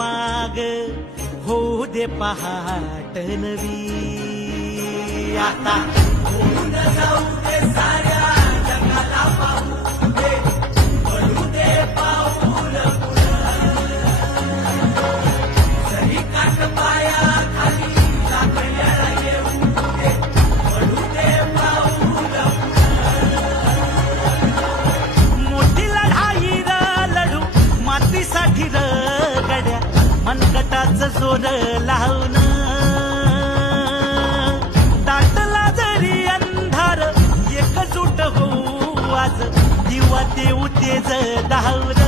माग होऊ दे पहाट नवी आता होऊन जाऊ दे साऱ्या जगाला पाहू दे पडू दे पाऊल जरी काट पाया खाली लागल्याला येऊ दे पडू दे पाऊल मोठी लढाई लढू मातीसाठी गड्या मनगटाचं जोर लावून दाटला जरी अंधार एकजूट होऊ आज दिवा देऊ तेज धावून